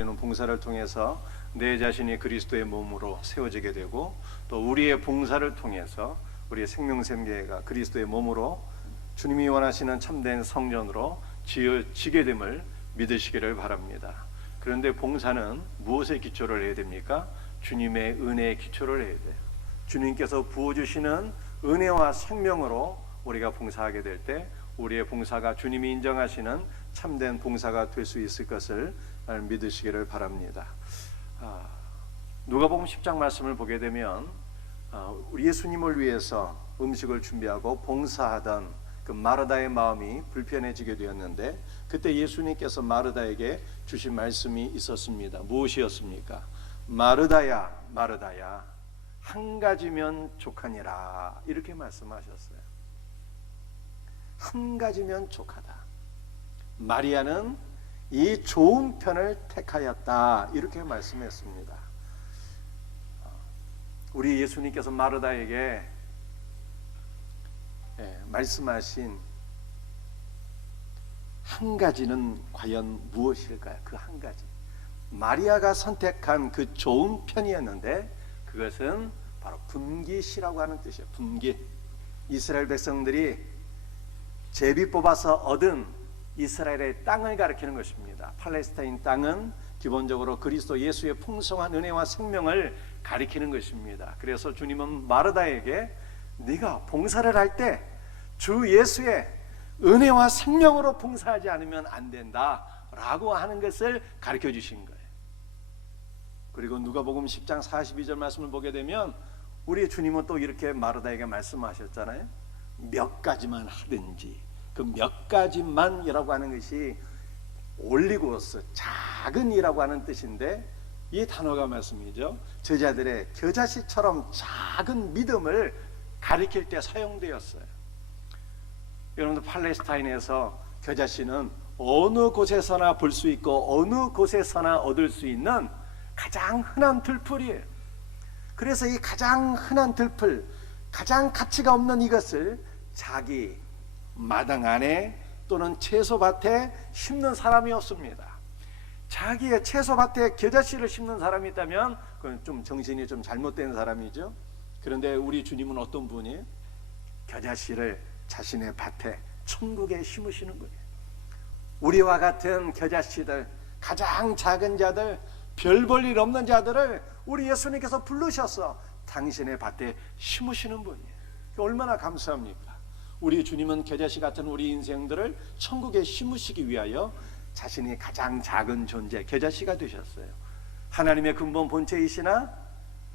우리는 봉사를 통해서 내 자신이 그리스도의 몸으로 세워지게 되고, 또 우리의 봉사를 통해서 우리의 생명샘교회가 그리스도의 몸으로 주님이 원하시는 참된 성전으로 지어지게 됨을 믿으시기를 바랍니다. 그런데 봉사는 무엇에 기초를 해야 됩니까? 주님의 은혜에 기초를 해야 돼요. 주님께서 부어주시는 은혜와 생명으로 우리가 봉사하게 될 때 우리의 봉사가 주님이 인정하시는 참된 봉사가 될 수 있을 것을 믿으시기를 바랍니다. 누가복음 10장 말씀을 보게 되면 우리 예수님을 위해서 음식을 준비하고 봉사하던 그 마르다의 마음이 불편해지게 되었는데, 그때 예수님께서 마르다에게 주신 말씀이 있었습니다. 무엇이었습니까? 마르다야, 마르다야, 한 가지면 족하니라, 이렇게 말씀하셨어요. 한 가지면 족하다. 마리아는 이 좋은 편을 택하였다, 이렇게 말씀했습니다. 우리 예수님께서 마르다에게 말씀하신 한 가지는 과연 무엇일까요? 그 한 가지, 마리아가 선택한 그 좋은 편이었는데 그것은 바로 분깃이라고 하는 뜻이에요. 분깃. 이스라엘 백성들이 제비 뽑아서 얻은 이스라엘의 땅을 가리키는 것입니다. 팔레스타인 땅은 기본적으로 그리스도 예수의 풍성한 은혜와 생명을 가리키는 것입니다. 그래서 주님은 마르다에게 네가 봉사를 할 때 주 예수의 은혜와 생명으로 봉사하지 않으면 안 된다 라고 하는 것을 가르쳐 주신 거예요. 그리고 누가복음 10장 42절 말씀을 보게 되면 우리 주님은 또 이렇게 마르다에게 말씀하셨잖아요. 몇 가지만 하든지. 그 몇 가지만이라고 하는 것이 올리고스, 작은 이라고 하는 뜻인데, 이 단어가 말씀이죠. 저자들의 겨자씨처럼 작은 믿음을 가리킬 때 사용되었어요. 여러분들, 팔레스타인에서 겨자씨는 어느 곳에서나 볼 수 있고 어느 곳에서나 얻을 수 있는 가장 흔한 들풀이에요. 그래서 이 가장 흔한 들풀, 가장 가치가 없는 이것을 자기 마당 안에 또는 채소밭에 심는 사람이 없습니다. 자기의 채소밭에 겨자씨를 심는 사람이 있다면 그건 좀 정신이 좀 잘못된 사람이죠. 그런데 우리 주님은 어떤 분이에요? 겨자씨를 자신의 밭에, 천국에 심으시는 거예요. 우리와 같은 겨자씨들, 가장 작은 자들, 별 볼 일 없는 자들을 우리 예수님께서 부르셔서 당신의 밭에 심으시는 분이에요. 얼마나 감사합니까? 우리 주님은 겨자씨 같은 우리 인생들을 천국에 심으시기 위하여 자신이 가장 작은 존재, 겨자씨가 되셨어요. 하나님의 근본 본체이시나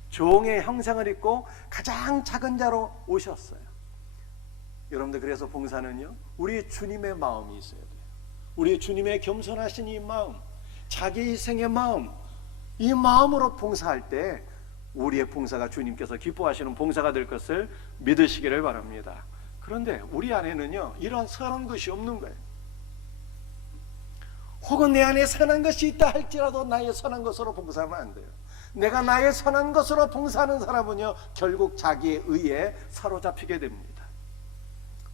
종의 형상을 입고 가장 작은 자로 오셨어요. 여러분들, 그래서 봉사는요, 우리 주님의 마음이 있어야 돼요. 우리 주님의 겸손하신 이 마음, 자기 희생의 마음, 이 마음으로 봉사할 때 우리의 봉사가 주님께서 기뻐하시는 봉사가 될 것을 믿으시기를 바랍니다. 그런데 우리 안에는요, 이런 선한 것이 없는 거예요. 혹은 내 안에 선한 것이 있다 할지라도 나의 선한 것으로 봉사하면 안 돼요. 내가 나의 선한 것으로 봉사하는 사람은요, 결국 자기의 의에 사로잡히게 됩니다.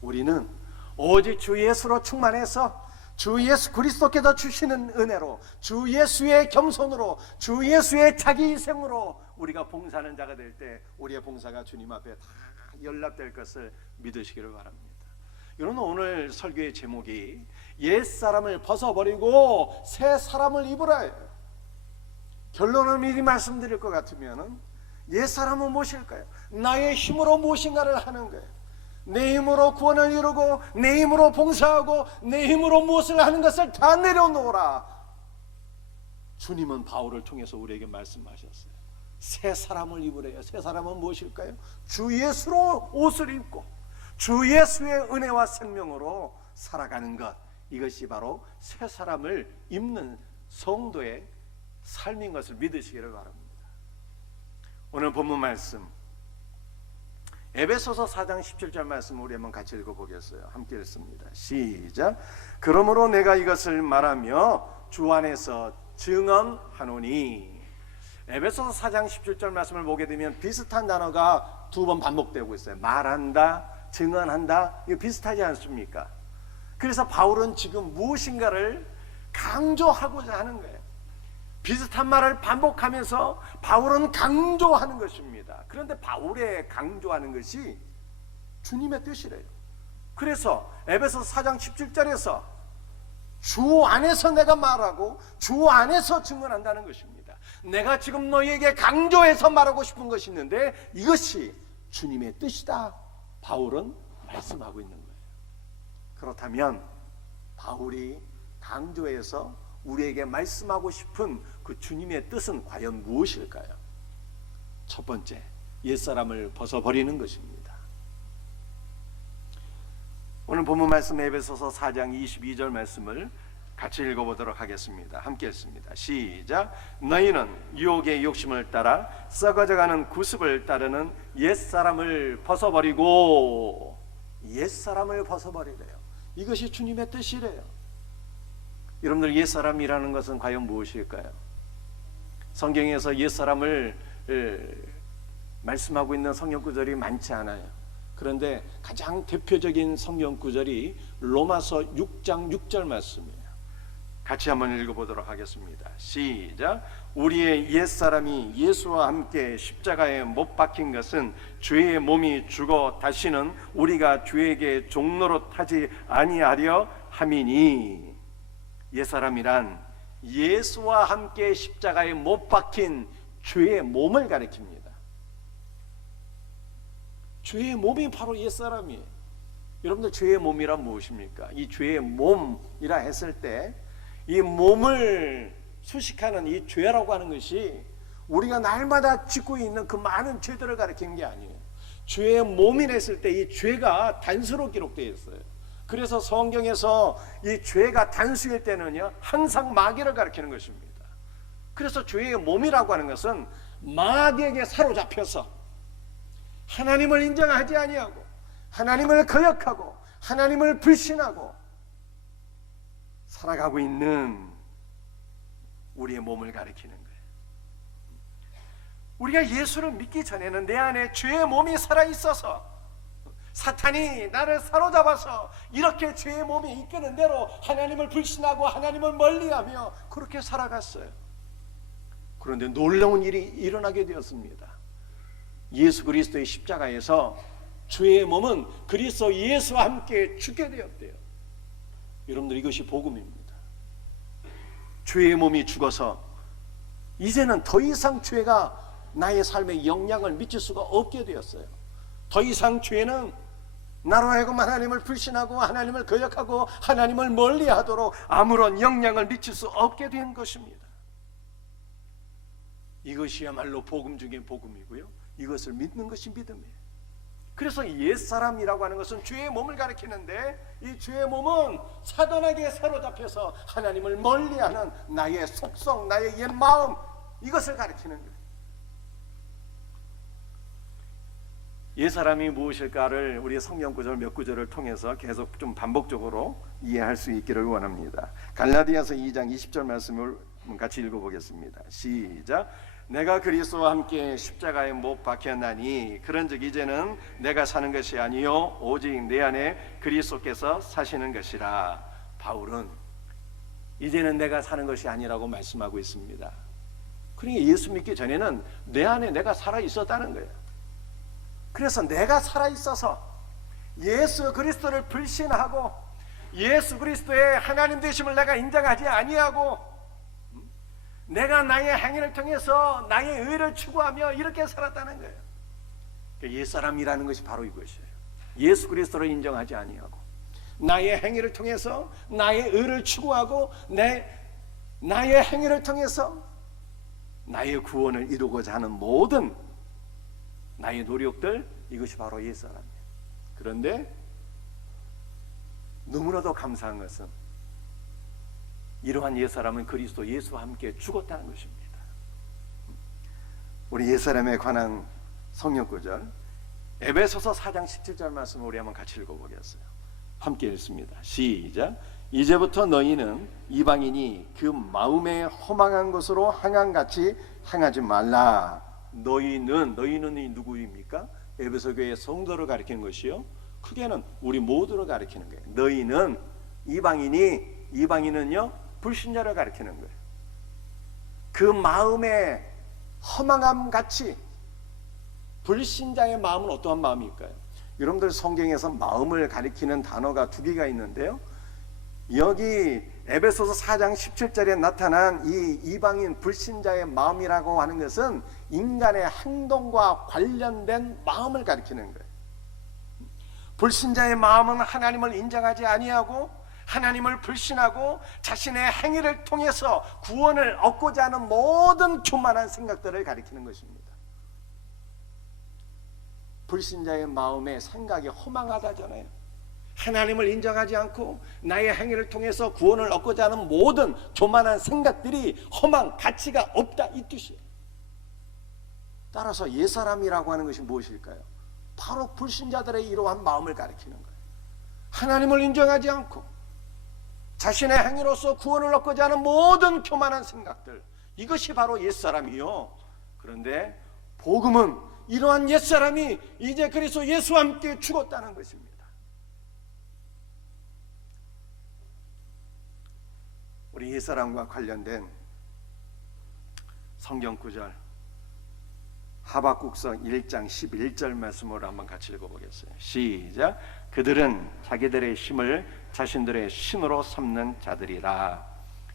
우리는 오직 주 예수로 충만해서 주 예수 그리스도께서 주시는 은혜로, 주 예수의 겸손으로, 주 예수의 자기 희생으로 우리가 봉사하는 자가 될 때 우리의 봉사가 주님 앞에 다 연락될 것을 믿으시기를 바랍니다. 여러분, 오늘 설교의 제목이 옛사람을 벗어버리고 새 사람을 입으라예요. 결론을 미리 말씀드릴 것 같으면 옛사람은 무엇일까요? 나의 힘으로 무엇인가를 하는 거예요. 내 힘으로 구원을 이루고 내 힘으로 봉사하고 내 힘으로 무엇을 하는 것을 다 내려놓으라. 주님은 바울을 통해서 우리에게 말씀하셨어요. 새 사람을 입으래요. 새 사람은 무엇일까요? 주 예수로 옷을 입고 주 예수의 은혜와 생명으로 살아가는 것, 이것이 바로 새 사람을 입는 성도의 삶인 것을 믿으시기를 바랍니다. 오늘 본문 말씀 에베소서 4장 17절 말씀 우리 한번 같이 읽어보겠어요. 함께 읽습니다. 시작. 그러므로 내가 이것을 말하며 주 안에서 증언하노니. 에베소서 4장 17절 말씀을 보게 되면 비슷한 단어가 두 번 반복되고 있어요. 말한다, 증언한다, 이거 비슷하지 않습니까? 그래서 바울은 지금 무엇인가를 강조하고자 하는 거예요. 비슷한 말을 반복하면서 바울은 강조하는 것입니다. 그런데 바울의 강조하는 것이 주님의 뜻이래요. 그래서 에베소서 4장 17절에서 주 안에서 내가 말하고 주 안에서 증언한다는 것입니다. 내가 지금 너희에게 강조해서 말하고 싶은 것이 있는데 이것이 주님의 뜻이다, 바울은 말씀하고 있는 거예요. 그렇다면 바울이 강조해서 우리에게 말씀하고 싶은 그 주님의 뜻은 과연 무엇일까요? 첫 번째, 옛사람을 벗어버리는 것입니다. 오늘 본문 말씀 에베소서 4장 22절 말씀을 같이 읽어보도록 하겠습니다. 함께 읽습니다. 시작. 너희는 유혹의 욕심을 따라 썩어져가는 구습을 따르는 옛사람을 벗어버리고, 옛사람을 벗어버리래요. 이것이 주님의 뜻이래요. 여러분들, 옛사람이라는 것은 과연 무엇일까요? 성경에서 옛사람을 말씀하고 있는 성경 구절이 많지 않아요. 그런데 가장 대표적인 성경 구절이 로마서 6장 6절 말씀이에요. 같이 한번 읽어보도록 하겠습니다. 시작. 우리의 옛사람이 예수와 함께 십자가에 못 박힌 것은 죄의 몸이 죽어 다시는 우리가 죄에게 종노릇하지 아니하려 함이니. 옛사람이란 예수와 함께 십자가에 못 박힌 죄의 몸을 가리킵니다. 죄의 몸이 바로 옛사람이에요. 여러분들, 죄의 몸이란 무엇입니까? 이 죄의 몸이라 했을 때 이 몸을 수식하는 이 죄라고 하는 것이 우리가 날마다 짓고 있는 그 많은 죄들을 가리키는 게 아니에요. 죄의 몸이라 했을 때 이 죄가 단수로 기록되어 있어요. 그래서 성경에서 이 죄가 단수일 때는요, 항상 마귀를 가리키는 것입니다. 그래서 죄의 몸이라고 하는 것은 마귀에게 사로잡혀서 하나님을 인정하지 아니하고 하나님을 거역하고 하나님을 불신하고 살아가고 있는 우리의 몸을 가리키는 거예요. 우리가 예수를 믿기 전에는 내 안에 죄의 몸이 살아있어서 사탄이 나를 사로잡아서 이렇게 죄의 몸이 이끄는 대로 하나님을 불신하고 하나님을 멀리하며 그렇게 살아갔어요. 그런데 놀라운 일이 일어나게 되었습니다. 예수 그리스도의 십자가에서 죄의 몸은 그리스도 예수와 함께 죽게 되었대요. 여러분들, 이것이 복음입니다. 죄의 몸이 죽어서 이제는 더 이상 죄가 나의 삶에 영향을 미칠 수가 없게 되었어요. 더 이상 죄는 나로 하여금 하나님을 불신하고 하나님을 거역하고 하나님을 멀리하도록 아무런 영향을 미칠 수 없게 된 것입니다. 이것이야말로 복음 중에 복음이고요, 이것을 믿는 것이 믿음이에요. 그래서 옛사람이라고 하는 것은 죄의 몸을 가리키는데, 이 죄의 몸은 사단에게 사로잡혀서 하나님을 멀리하는 나의 속성, 나의 옛 마음, 이것을 가리키는 거예요. 옛사람이 무엇일까를 우리 성경 구절 몇 구절을 통해서 계속 좀 반복적으로 이해할 수 있기를 원합니다. 갈라디아서 2장 20절 말씀을 같이 읽어보겠습니다. 시작. 내가 그리스도와 함께 십자가에 못 박혔나니 그런즉 이제는 내가 사는 것이 아니요 오직 내 안에 그리스도께서 사시는 것이라. 바울은 이제는 내가 사는 것이 아니라고 말씀하고 있습니다. 그러니까 예수 믿기 전에는 내 안에 내가 살아 있었다는 거예요. 그래서 내가 살아 있어서 예수 그리스도를 불신하고 예수 그리스도의 하나님 되심을 내가 인정하지 아니하고 내가 나의 행위를 통해서 나의 의를 추구하며 이렇게 살았다는 거예요. 옛사람이라는 것이 바로 이것이에요. 예수 그리스도를 인정하지 아니하고 나의 행위를 통해서 나의 의를 추구하고 나의 행위를 통해서 나의 구원을 이루고자 하는 모든 나의 노력들, 이것이 바로 옛사람이에요. 그런데 너무나도 감사한 것은 이러한 옛사람은 그리스도 예수와 함께 죽었다는 것입니다. 우리 옛사람에 관한 성경 구절 에베소서 4장 17절 말씀을 우리 한번 같이 읽어보겠어요. 함께 읽습니다. 시작. 이제부터 너희는 이방인이 그 마음에 허망한 것으로 항암같이 행하지 말라. 너희는 이 누구입니까? 에베소 교회의 성도를 가리키는 것이요, 크게는 우리 모두를 가리키는 거예요. 너희는 이방인은요 불신자를 가리키는 거예요. 그 그 마음의 허망함 같이 불신자의 마음은 어떠한 마음일까요? 여러분들 성경에서 마음을 가리키는 단어가 두 개가 있는데요, 여기 에베소서 4장 17절에 나타난 이 이방인 불신자의 마음이라고 하는 것은 인간의 행동과 관련된 마음을 가리키는 거예요. 불신자의 마음은 하나님을 인정하지 아니하고 하나님을 불신하고 자신의 행위를 통해서 구원을 얻고자 하는 모든 교만한 생각들을 가리키는 것입니다. 불신자의 마음의 생각이 허망하다잖아요. 하나님을 인정하지 않고 나의 행위를 통해서 구원을 얻고자 하는 모든 교만한 생각들이 허망, 가치가 없다, 이 뜻이에요. 따라서 옛사람이라고 하는 것이 무엇일까요? 바로 불신자들의 이러한 마음을 가리키는 거예요. 하나님을 인정하지 않고 자신의 행위로서 구원을 얻고자 하는 모든 교만한 생각들, 이것이 바로 옛사람이요. 그런데 복음은 이러한 옛사람이 이제 그리스도 예수와 함께 죽었다는 것입니다. 우리 옛사람과 관련된 성경 구절, 하박국서 1장 11절 말씀으로 한번 같이 읽어보겠어요. 시작. 그들은 자기들의 힘을 자신들의 신으로 삼는 자들이라.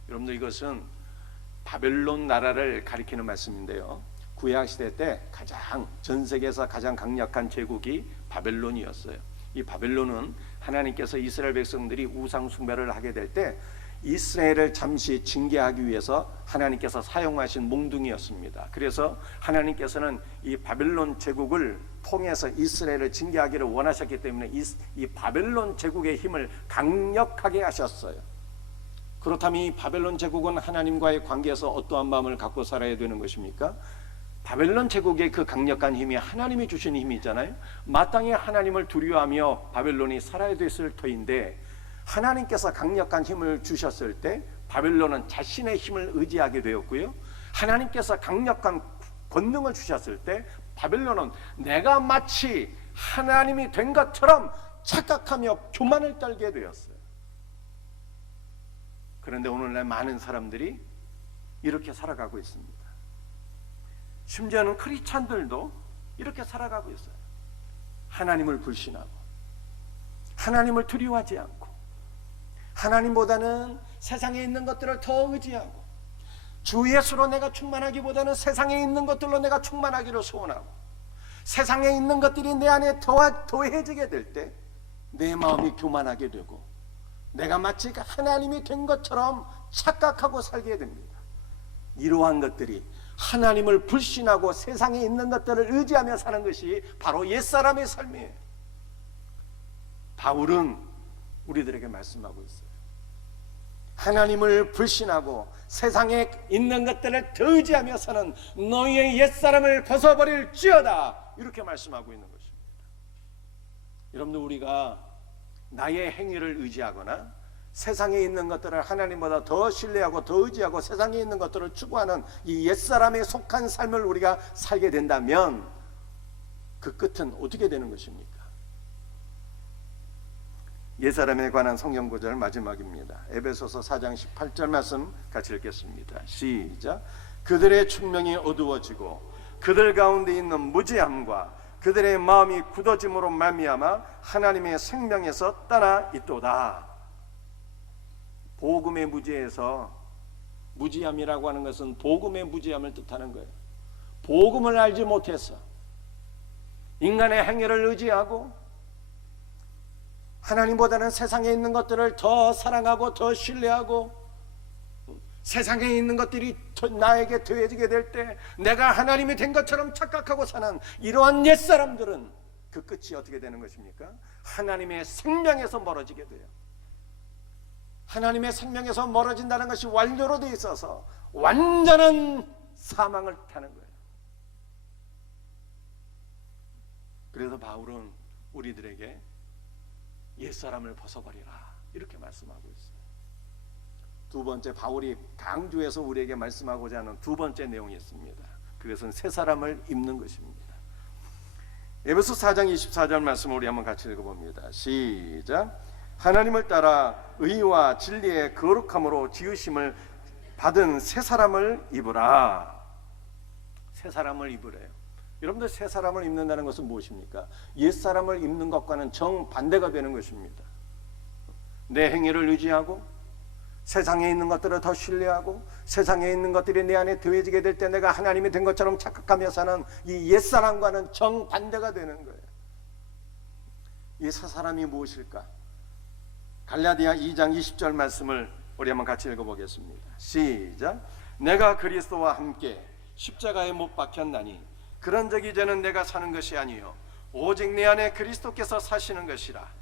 여러분들, 이것은 바벨론 나라를 가리키는 말씀인데요, 구약시대 때 전 세계에서 가장 강력한 제국이 바벨론이었어요. 이 바벨론은 하나님께서 이스라엘 백성들이 우상 숭배를 하게 될 때 이스라엘을 잠시 징계하기 위해서 하나님께서 사용하신 몽둥이였습니다. 그래서 하나님께서는 이 바벨론 제국을 통해서 이스라엘을 징계하기를 원하셨기 때문에 이 바벨론 제국의 힘을 강력하게 하셨어요. 그렇다면 이 바벨론 제국은 하나님과의 관계에서 어떠한 마음을 갖고 살아야 되는 것입니까? 바벨론 제국의 그 강력한 힘이 하나님이 주신 힘이 있잖아요. 마땅히 하나님을 두려워하며 바벨론이 살아야 됐을 터인데, 하나님께서 강력한 힘을 주셨을 때 바벨론은 자신의 힘을 의지하게 되었고요, 하나님께서 강력한 권능을 주셨을 때 바벨론은 내가 마치 하나님이 된 것처럼 착각하며 교만을 떨게 되었어요. 그런데 오늘날 많은 사람들이 이렇게 살아가고 있습니다. 심지어는 크리스찬들도 이렇게 살아가고 있어요. 하나님을 불신하고 하나님을 두려워하지 않고 하나님보다는 세상에 있는 것들을 더 의지하고 주 예수로 내가 충만하기보다는 세상에 있는 것들로 내가 충만하기를 소원하고 세상에 있는 것들이 내 안에 더해지게 될 때 내 마음이 교만하게 되고 내가 마치 하나님이 된 것처럼 착각하고 살게 됩니다. 이러한 것들이 하나님을 불신하고 세상에 있는 것들을 의지하며 사는 것이 바로 옛사람의 삶이에요. 바울은 우리들에게 말씀하고 있어요. 하나님을 불신하고 세상에 있는 것들을 더 의지하며 사는 너희의 옛사람을 벗어버릴지어다, 이렇게 말씀하고 있는 것입니다. 여러분들, 우리가 나의 행위를 의지하거나 세상에 있는 것들을 하나님보다 더 신뢰하고 더 의지하고 세상에 있는 것들을 추구하는 이 옛사람에 속한 삶을 우리가 살게 된다면 그 끝은 어떻게 되는 것입니까? 옛사람에 관한 성경 구절 마지막입니다. 에베소서 4장 18절 말씀 같이 읽겠습니다. 시작. 그들의 총명이 어두워지고 그들 가운데 있는 무지함과 그들의 마음이 굳어짐으로 말미암아 하나님의 생명에서 떠나 있도다. 복음의 무지에서, 무지함이라고 하는 것은 복음의 무지함을 뜻하는 거예요. 복음을 알지 못해서 인간의 행위를 의지하고 하나님보다는 세상에 있는 것들을 더 사랑하고 더 신뢰하고 세상에 있는 것들이 나에게 더해지게 될 때 내가 하나님이 된 것처럼 착각하고 사는 이러한 옛사람들은 그 끝이 어떻게 되는 것입니까? 하나님의 생명에서 멀어지게 돼요. 하나님의 생명에서 멀어진다는 것이 완료로 되어 있어서 완전한 사망을 타는 거예요. 그래서 바울은 우리들에게 옛사람을 벗어버리라, 이렇게 말씀하고 있어요. 두 번째, 바울이 강조해서 우리에게 말씀하고자 하는 두 번째 내용이 있습니다. 그것은 새 사람을 입는 것입니다. 에베소 4장 24절 말씀을 우리 한번 같이 읽어봅니다. 시작. 하나님을 따라 의와 진리의 거룩함으로 지으심을 받은 새 사람을 입으라. 새 사람을 입으래요. 여러분들, 새 사람을 입는다는 것은 무엇입니까? 옛 사람을 입는 것과는 정반대가 되는 것입니다. 내 행위를 유지하고 세상에 있는 것들을 더 신뢰하고 세상에 있는 것들이 내 안에 더해지게 될 때 내가 하나님이 된 것처럼 착각하며 사는 이 옛사람과는 정반대가 되는 거예요. 이 새 사람이 무엇일까? 갈라디아 2장 20절 말씀을 우리 한번 같이 읽어보겠습니다. 시작. 내가 그리스도와 함께 십자가에 못 박혔나니 그런즉 이제는 내가 사는 것이 아니요 오직 내 안에 그리스도께서 사시는 것이라.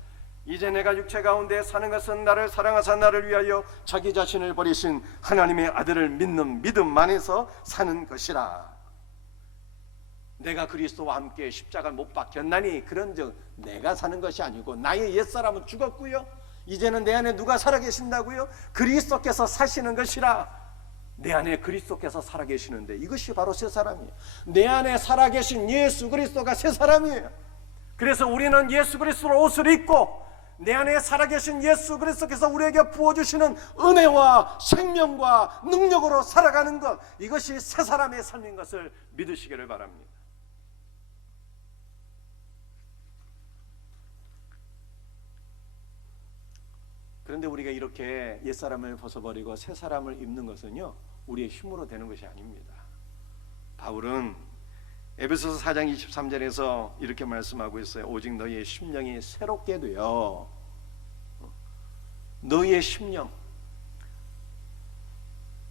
이제 내가 육체 가운데 사는 것은 나를 사랑하사 나를 위하여 자기 자신을 버리신 하나님의 아들을 믿는 믿음 안에서 사는 것이라. 내가 그리스도와 함께 십자가를 못 박혔나니 그런즉 내가 사는 것이 아니고 나의 옛사람은 죽었고요, 이제는 내 안에 누가 살아계신다고요? 그리스도께서 사시는 것이라. 내 안에 그리스도께서 살아계시는데 이것이 바로 새 사람이에요. 내 안에 살아계신 예수 그리스도가 새 사람이에요. 그래서 우리는 예수 그리스도로 옷을 입고 내 안에 살아계신 예수 그리스도께서 우리에게 부어주시는 은혜와 생명과 능력으로 살아가는 것, 이것이 새 사람의 삶인 것을 믿으시기를 바랍니다. 그런데 우리가 이렇게 옛사람을 벗어버리고 새 사람을 입는 것은요, 우리의 힘으로 되는 것이 아닙니다. 바울은 에베소서 4장 23절에서 이렇게 말씀하고 있어요. 오직 너희의 심령이 새롭게 되어, 너희의 심령,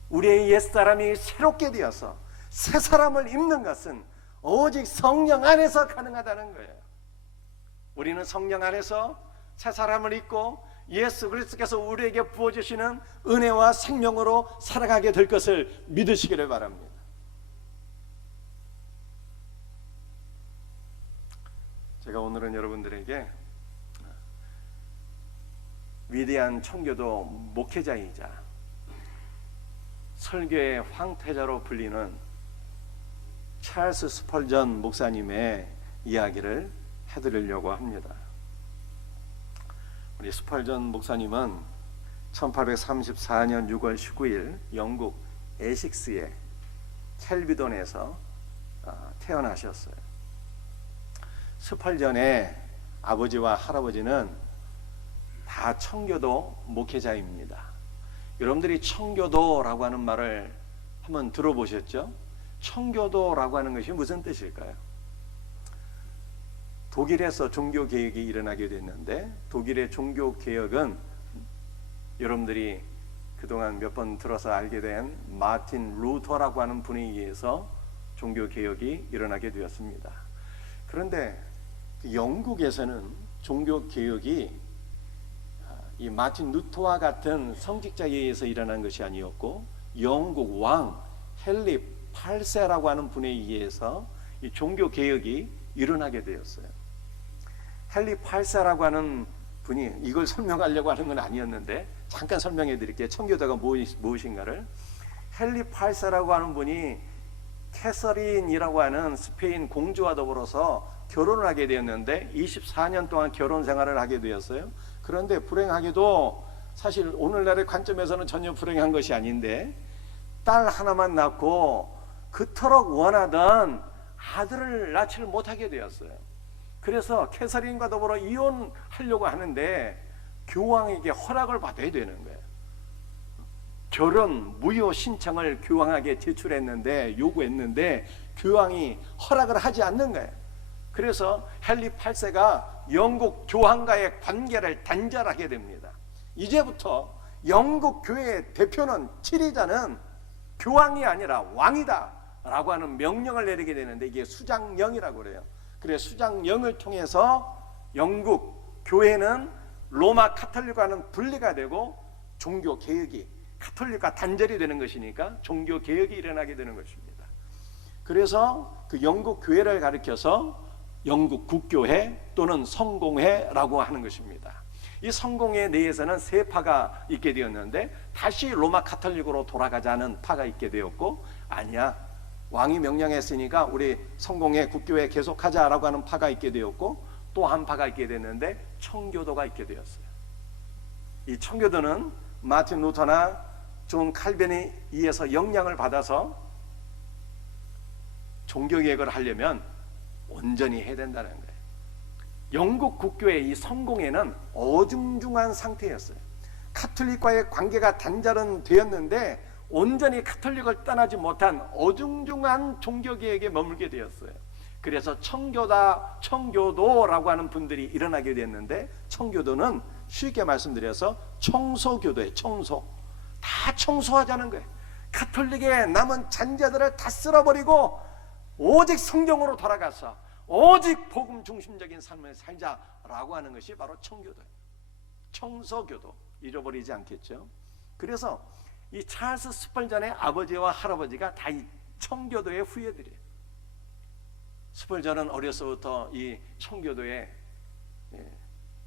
우리의 옛사람이 새롭게 되어서 새 사람을 입는 것은 오직 성령 안에서 가능하다는 거예요. 우리는 성령 안에서 새 사람을 입고 예수 그리스도께서 우리에게 부어주시는 은혜와 생명으로 살아가게 될 것을 믿으시기를 바랍니다. 제가 오늘은 여러분들에게 위대한 청교도 목회자이자 설교의 황태자로 불리는 찰스 스펄전 목사님의 이야기를 해드리려고 합니다. 우리 스펄전 목사님은 1834년 6월 19일 영국 에식스의 켈비돈에서 태어나셨어요. 스펄전의 아버지와 할아버지는 다 청교도 목회자입니다. 여러분들이 청교도라고 하는 말을 한번 들어보셨죠? 청교도라고 하는 것이 무슨 뜻일까요? 독일에서 종교개혁이 일어나게 됐는데, 독일의 종교개혁은 여러분들이 그동안 몇 번 들어서 알게 된 마틴 루터라고 하는 분에 의해서 종교개혁이 일어나게 되었습니다. 그런데 영국에서는 종교개혁이 이 마틴 루터와 같은 성직자에 의해서 일어난 것이 아니었고, 영국 왕 헨리 8세라고 하는 분에 의해서 이 종교개혁이 일어나게 되었어요. 헨리 8세라고 하는 분이, 이걸 설명하려고 하는 건 아니었는데 잠깐 설명해 드릴게요. 청교도가 무엇인가를. 헨리 8세라고 하는 분이 캐서린이라고 하는 스페인 공주와 더불어서 결혼을 하게 되었는데 24년 동안 결혼 생활을 하게 되었어요. 그런데 불행하게도, 사실 오늘날의 관점에서는 전혀 불행한 것이 아닌데, 딸 하나만 낳고 그토록 원하던 아들을 낳지를 못하게 되었어요. 그래서 캐서린과 더불어 이혼하려고 하는데 교황에게 허락을 받아야 되는 거예요. 결혼 무효 신청을 교황에게 제출했는데, 요구했는데 교황이 허락을 하지 않는 거예요. 그래서 헨리 8세가 영국 교황과의 관계를 단절하게 됩니다. 이제부터 영국 교회의 대표는, 지리자는 교황이 아니라 왕이다 라고 하는 명령을 내리게 되는데, 이게 수장령이라고 그래요. 그래, 수장령을 통해서 영국 교회는 로마 카톨릭과는 분리가 되고 종교 개혁이, 카톨릭과 단절이 되는 것이니까 종교 개혁이 일어나게 되는 것입니다. 그래서 그 영국 교회를 가리켜서 영국 국교회 또는 성공회라고 하는 것입니다. 이 성공회 내에서는 세 파가 있게 되었는데, 다시 로마 카톨릭으로 돌아가자는 파가 있게 되었고, 아니야, 왕이 명령했으니까 우리 성공회 국교회 계속하자라고 하는 파가 있게 되었고, 또 한 파가 있게 됐는데 청교도가 있게 되었어요. 이 청교도는 마틴 루터나 존 칼빈에 의해서 영향을 받아서 종교개혁을 하려면 온전히 해야 된다는 거예요. 영국 국교의 이 성공에는 어중중한 상태였어요. 카톨릭과의 관계가 단절되었는데 온전히 카톨릭을 떠나지 못한 어중중한 종교개혁에 머물게 되었어요. 그래서 청교도라고 하는 분들이 일어나게 됐는데, 청교도는 쉽게 말씀드려서 청소교도예요. 다 청소하자는 거예요. 카톨릭의 남은 잔재들을 다 쓸어버리고 오직 성경으로 돌아가서 오직 복음 중심적인 삶을 살자라고 하는 것이 바로 청교도예요. 청소교도, 잃어버리지 않겠죠. 그래서 이 찰스 스펄전의 아버지와 할아버지가 다 이 청교도의 후예들이에요. 스펄전은 어려서부터 이 청교도의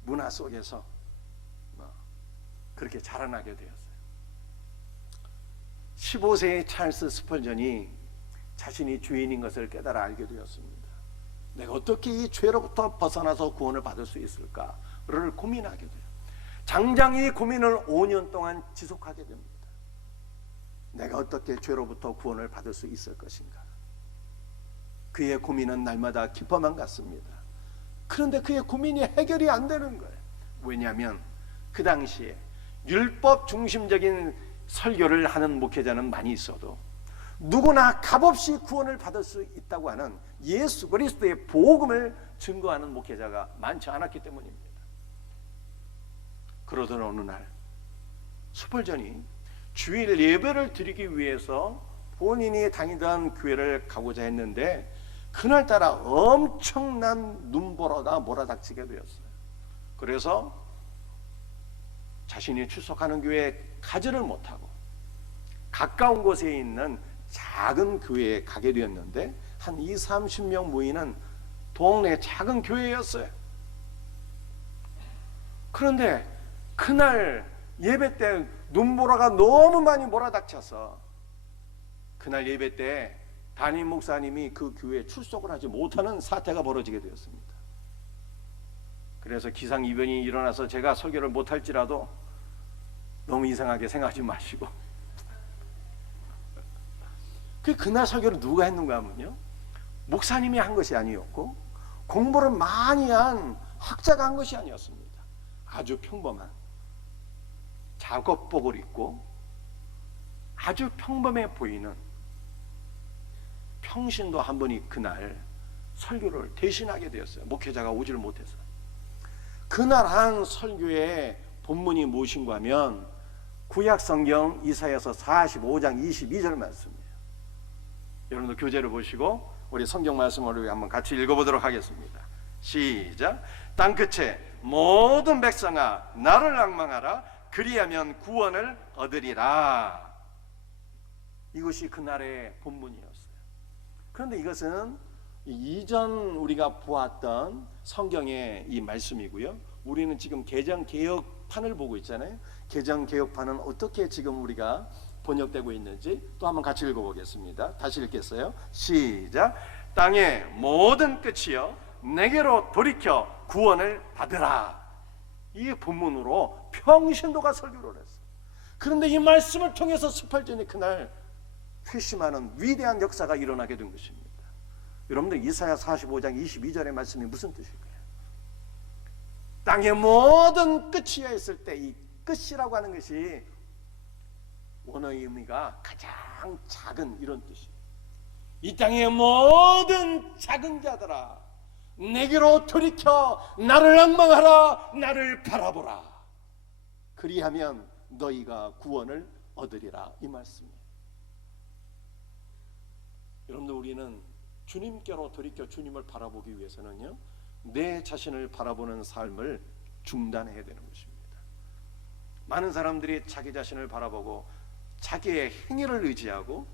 문화 속에서 그렇게 자라나게 되었어요. 15세의 찰스 스펄전이 자신이 죄인인 것을 깨달아 알게 되었습니다. 내가 어떻게 이 죄로부터 벗어나서 구원을 받을 수 있을까를 고민하게 돼요. 장장 이 고민을 5년 동안 지속하게 됩니다. 내가 어떻게 죄로부터 구원을 받을 수 있을 것인가. 그의 고민은 날마다 깊어만 갔습니다. 그런데 그의 고민이 해결이 안 되는 거예요. 왜냐하면 그 당시에 율법 중심적인 설교를 하는 목회자는 많이 있어도 누구나 값없이 구원을 받을 수 있다고 하는 예수 그리스도의 복음을 증거하는 목회자가 많지 않았기 때문입니다. 그러던 어느 날 스펄전이 주일 예배를 드리기 위해서 본인이 다니던 교회를 가고자 했는데, 그날따라 엄청난 눈보라가 몰아닥치게 되었어요. 그래서 자신이 출석하는 교회에 가지를 못하고 가까운 곳에 있는 작은 교회에 가게 되었는데, 한 20-30명 모이는 동네 작은 교회였어요. 그런데 그날 예배 때 눈보라가 너무 많이 몰아닥쳐서 그날 예배 때 담임 목사님이 그 교회에 출석을 하지 못하는 사태가 벌어지게 되었습니다. 그래서 기상이변이 일어나서 제가 설교를 못할지라도 너무 이상하게 생각하지 마시고, 그날 설교를 누가 했는가 하면요, 목사님이 한 것이 아니었고 공부를 많이 한 학자가 한 것이 아니었습니다. 아주 평범한 작업복을 입고 아주 평범해 보이는 평신도 한 분이 그날 설교를 대신하게 되었어요. 목회자가 오지를 못해서. 그날 한 설교의 본문이 무엇인가 하면 구약성경 이사야서 45장 22절 말씀이에요. 여러분도 교재를 보시고 우리 성경 말씀을 한번 같이 읽어보도록 하겠습니다. 시작. 땅끝에 모든 백성아 나를 낭망하라. 그리하면 구원을 얻으리라. 이것이 그날의 본문이었어요. 그런데 이것은 이전 우리가 보았던 성경의 이 말씀이고요. 우리는 지금 개정개혁판을 보고 있잖아요. 개정개혁판은 어떻게 지금 우리가 번역되고 있는지 또 한번 같이 읽어보겠습니다. 다시 읽겠어요. 시작. 땅의 모든 끝이여 내게로 돌이켜 구원을 받으라. 이 본문으로 평신도가 설교를 했어요. 그런데 이 말씀을 통해서 스펄전이 그날 회심하는 위대한 역사가 일어나게 된 것입니다. 여러분들 이사야 45장 22절의 말씀이 무슨 뜻일까요? 땅의 모든 끝이야 했을 때 이 끝이라고 하는 것이 원어의 의미가 가장 작은 이런 뜻이에요. 이 땅의 모든 작은 자들아 내게로 돌이켜 나를 낭망하라. 나를 바라보라. 그리하면 너희가 구원을 얻으리라. 이 말씀이에요. 여러분들 우리는 주님께로 돌이켜 주님을 바라보기 위해서는요, 내 자신을 바라보는 삶을 중단해야 되는 것입니다. 많은 사람들이 자기 자신을 바라보고 자기의 행위를 의지하고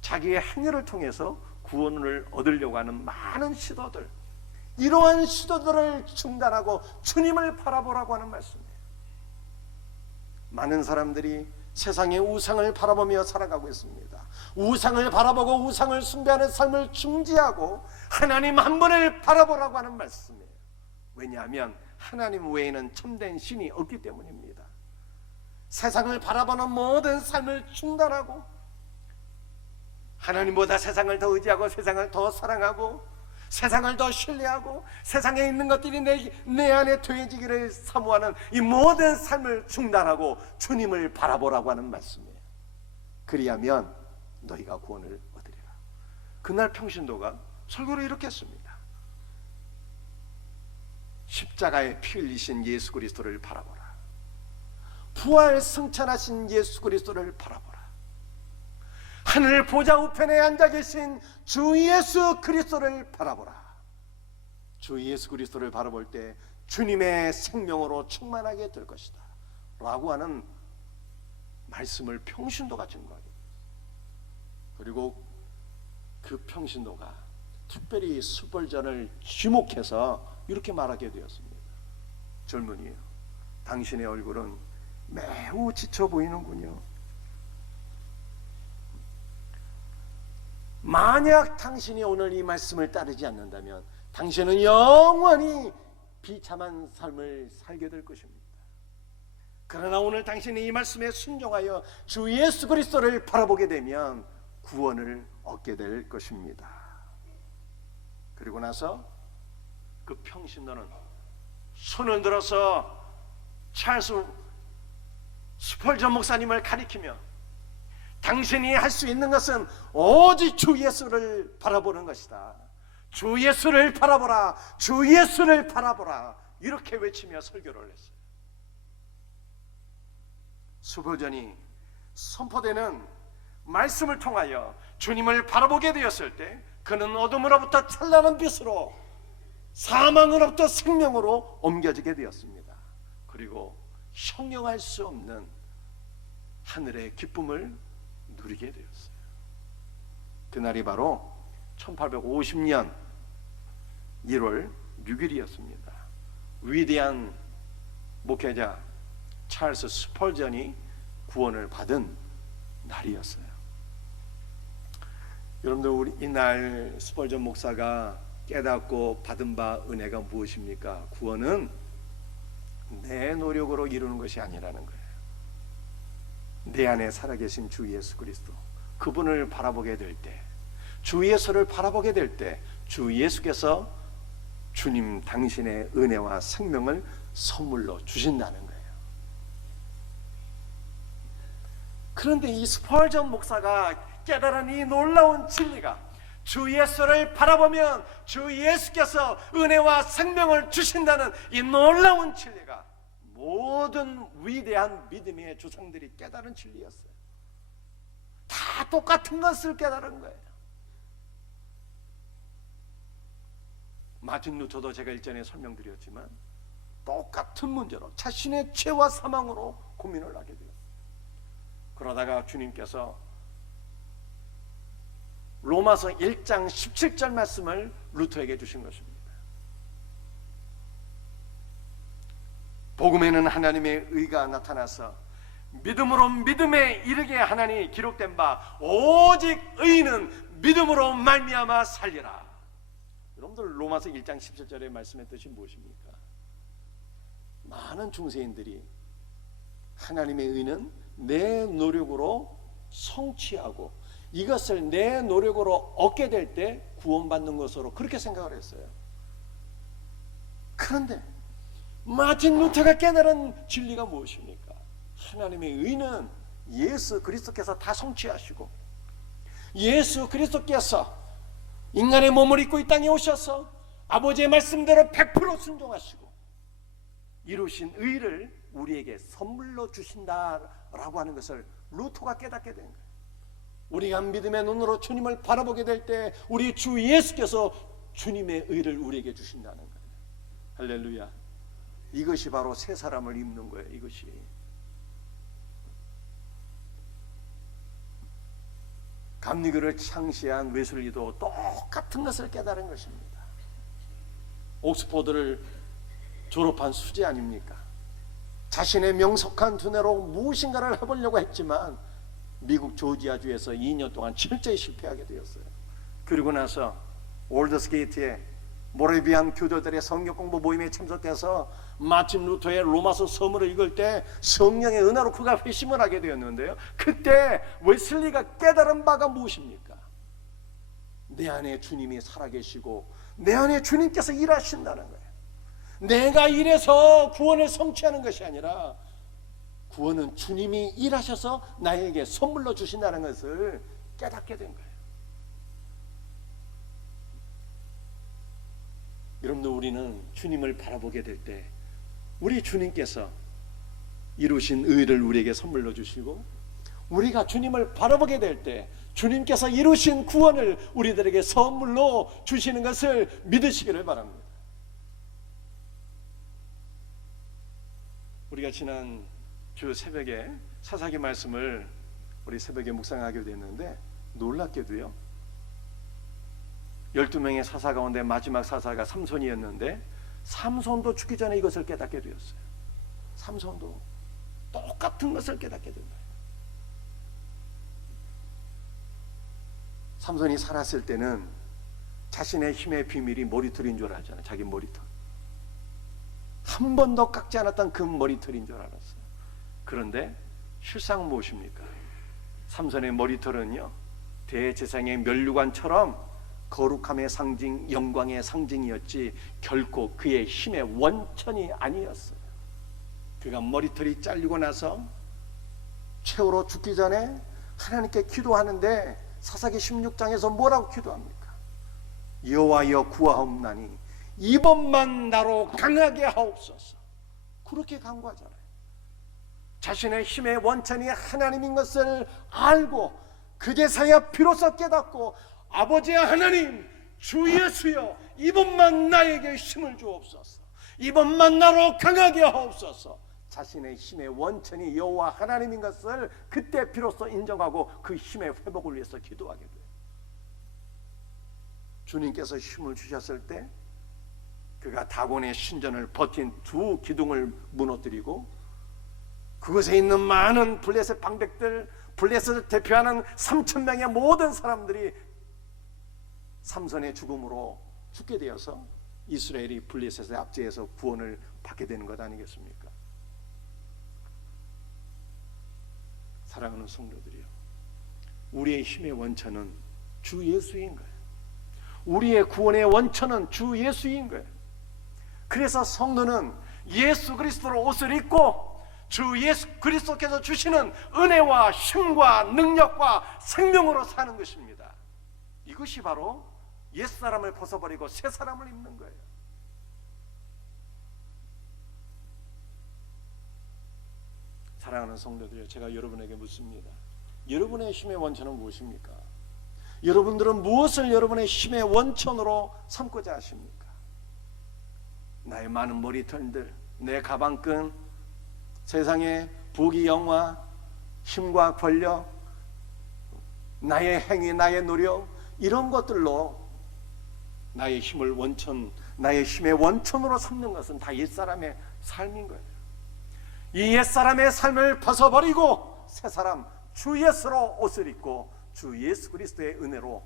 자기의 행위를 통해서 구원을 얻으려고 하는 많은 시도들, 이러한 시도들을 중단하고 주님을 바라보라고 하는 말씀이에요. 많은 사람들이 세상의 우상을 바라보며 살아가고 있습니다. 우상을 바라보고 우상을 숭배하는 삶을 중지하고 하나님 한 분을 바라보라고 하는 말씀이에요. 왜냐하면 하나님 외에는 참된 신이 없기 때문입니다. 세상을 바라보는 모든 삶을 중단하고 하나님보다 세상을 더 의지하고 세상을 더 사랑하고 세상을 더 신뢰하고 세상에 있는 것들이 내 안에 더해지기를 사모하는 이 모든 삶을 중단하고 주님을 바라보라고 하는 말씀이에요. 그리하면 너희가 구원을 얻으리라. 그날 평신도가 설교를 이렇게 했습니다. 십자가에 피 흘리신 예수 그리스도를 바라보라. 부활 승천하신 예수 그리스도를 바라보라. 하늘 보좌 우편에 앉아 계신 주 예수 그리스도를 바라보라. 주 예수 그리스도를 바라볼 때 주님의 생명으로 충만하게 될 것이다 라고 하는 말씀을 평신도가 증거하게 됩니다. 그리고 그 평신도가 특별히 수벌전을 지목해서 이렇게 말하게 되었습니다. 젊은이요, 당신의 얼굴은 매우 지쳐 보이는군요. 만약 당신이 오늘 이 말씀을 따르지 않는다면 당신은 영원히 비참한 삶을 살게 될 것입니다. 그러나 오늘 당신이 이 말씀에 순종하여 주 예수 그리스도를 바라보게 되면 구원을 얻게 될 것입니다. 그리고 나서 그 평신도는 손을 들어서 찰스 스펄전 목사님을 가리키며 당신이 할 수 있는 것은 오직 주 예수를 바라보는 것이다. 주 예수를 바라보라. 주 예수를 바라보라. 이렇게 외치며 설교를 했어요. 스펄전이 선포되는 말씀을 통하여 주님을 바라보게 되었을 때 그는 어둠으로부터 찬란한 빛으로 사망으로부터 생명으로 옮겨지게 되었습니다. 그리고 형용할 수 없는 하늘의 기쁨을 누리게 되었어요. 그날이 바로 1850년 1월 6일이었습니다. 위대한 목회자 찰스 스펄전이 구원을 받은 날이었어요. 여러분들, 우리 이날 스펄전 목사가 깨닫고 받은 바 은혜가 무엇입니까? 구원은 내 노력으로 이루는 것이 아니라는 거예요. 내 안에 살아계신 주 예수 그리스도, 그분을 바라보게 될 때, 주 예수를 바라보게 될 때 주 예수께서 주님 당신의 은혜와 생명을 선물로 주신다는 거예요. 그런데 이 스펄전 목사가 깨달은 이 놀라운 진리가, 주 예수를 바라보면 주 예수께서 은혜와 생명을 주신다는 이 놀라운 진리가 모든 위대한 믿음의 조상들이 깨달은 진리였어요. 다 똑같은 것을 깨달은 거예요. 마틴 루터도 제가 일전에 설명드렸지만 똑같은 문제로 자신의 죄와 사망으로 고민을 하게 되었어요. 그러다가 주님께서 로마서 1장 17절 말씀을 루터에게 주신 것입니다. 복음에는 하나님의 의가 나타나서 믿음으로 믿음에 이르게 하나니 기록된 바 오직 의인은 믿음으로 말미암아 살리라. 여러분들, 로마서 1장 17절의 말씀의 뜻이 무엇입니까? 많은 중세인들이 하나님의 의는 내 노력으로 성취하고 이것을 내 노력으로 얻게 될 때 구원받는 것으로 그렇게 생각을 했어요. 그런데 마틴 루터가 깨달은 진리가 무엇입니까? 하나님의 의는 예수 그리스도께서 다 성취하시고 예수 그리스도께서 인간의 몸을 입고 이 땅에 오셔서 아버지의 말씀대로 100% 순종하시고 이루신 의를 우리에게 선물로 주신다라고 하는 것을 루터가 깨닫게 된 거예요. 우리가 믿음의 눈으로 주님을 바라보게 될 때 우리 주 예수께서 주님의 의를 우리에게 주신다는 거예요. 할렐루야. 이것이 바로 새 사람을 입는 거예요. 이것이. 감리교를 창시한 웨슬리도 똑같은 것을 깨달은 것입니다. 옥스포드를 졸업한 수재 아닙니까? 자신의 명석한 두뇌로 무엇인가를 해보려고 했지만 미국 조지아주에서 2년 동안 철저히 실패하게 되었어요. 그리고 나서 올더스게이트에 모라비안 교도들의 성경 공부 모임에 참석해서 마틴 루터의 로마서 서문을 읽을 때 성령의 은혜로 그가 회심을 하게 되었는데요, 그때 웨슬리가 깨달은 바가 무엇입니까? 내 안에 주님이 살아계시고 내 안에 주님께서 일하신다는 거예요. 내가 일해서 구원을 성취하는 것이 아니라 구원은 주님이 일하셔서 나에게 선물로 주신다는 것을 깨닫게 된 거예요. 여러분들, 우리는 주님을 바라보게 될 때 우리 주님께서 이루신 의를 우리에게 선물로 주시고, 우리가 주님을 바라보게 될 때 주님께서 이루신 구원을 우리들에게 선물로 주시는 것을 믿으시기를 바랍니다. 우리가 지난 주 새벽에 사사기 말씀을 우리 새벽에 묵상하게 됐는데, 놀랍게도요 12명의 사사 가운데 마지막 사사가 삼손이었는데, 삼손도 죽기 전에 이것을 깨닫게 되었어요. 삼손도 똑같은 것을 깨닫게 된 거예요. 삼손이 살았을 때는 자신의 힘의 비밀이 머리털인 줄 알았잖아요. 자기 머리털. 한 번도 깎지 않았던 그 머리털인 줄 알았어요. 그런데 실상은 무엇입니까? 삼손의 머리털은요, 대제사장의 면류관처럼 거룩함의 상징, 영광의 상징이었지 결코 그의 힘의 원천이 아니었어요. 그가 머리털이 잘리고 나서 최후로 죽기 전에 하나님께 기도하는데 사사기 16장에서 뭐라고 기도합니까? 여호와여 구하옵나니 이번만 나로 강하게 하옵소서. 그렇게 간구하잖아요. 자신의 힘의 원천이 하나님인 것을 알고 그제서야 비로소 깨닫고, 아버지의 하나님, 주 예수여, 이번만 나에게 힘을 주옵소서, 이번만 나로 강하게 하옵소서. 자신의 힘의 원천이 여호와 하나님인 것을 그때 비로소 인정하고 그 힘의 회복을 위해서 기도하게 돼요. 주님께서 힘을 주셨을 때 그가 다곤의 신전을 버틴 두 기둥을 무너뜨리고, 그곳에 있는 많은 블레셋 방백들, 블레셋을 대표하는 3,000명의 모든 사람들이 삼손의 죽음으로 죽게 되어서 이스라엘이 블레셋의 압제에서 구원을 받게 되는 것 아니겠습니까? 사랑하는 성도들이요, 우리의 힘의 원천은 주 예수인 거예요. 우리의 구원의 원천은 주 예수인 거예요. 그래서 성도는 예수 그리스도로 옷을 입고 주 예수 그리스도께서 주시는 은혜와 힘과 능력과 생명으로 사는 것입니다. 이것이 바로 옛사람을 벗어버리고 새사람을 입는 거예요. 사랑하는 성도들이요, 제가 여러분에게 묻습니다. 여러분의 힘의 원천은 무엇입니까? 여러분들은 무엇을 여러분의 힘의 원천으로 삼고자 하십니까? 나의 많은 머리털들, 내 가방끈, 세상의 부귀 영화, 힘과 권력, 나의 행위, 나의 노력, 이런 것들로 나의 힘을 원천, 나의 힘의 원천으로 삼는 것은 다 옛사람의 삶인 거예요. 이 옛사람의 삶을 벗어버리고 새사람 주 예수로 옷을 입고 주 예수 그리스도의 은혜로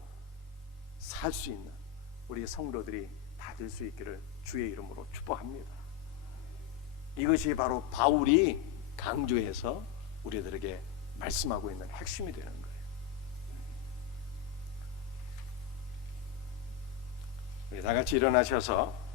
살 수 있는 우리 성도들이 다 될 수 있기를 주의 이름으로 축복합니다. 이것이 바로 바울이 강조해서 우리들에게 말씀하고 있는 핵심이 되는 거예요. 우리 다 같이 일어나셔서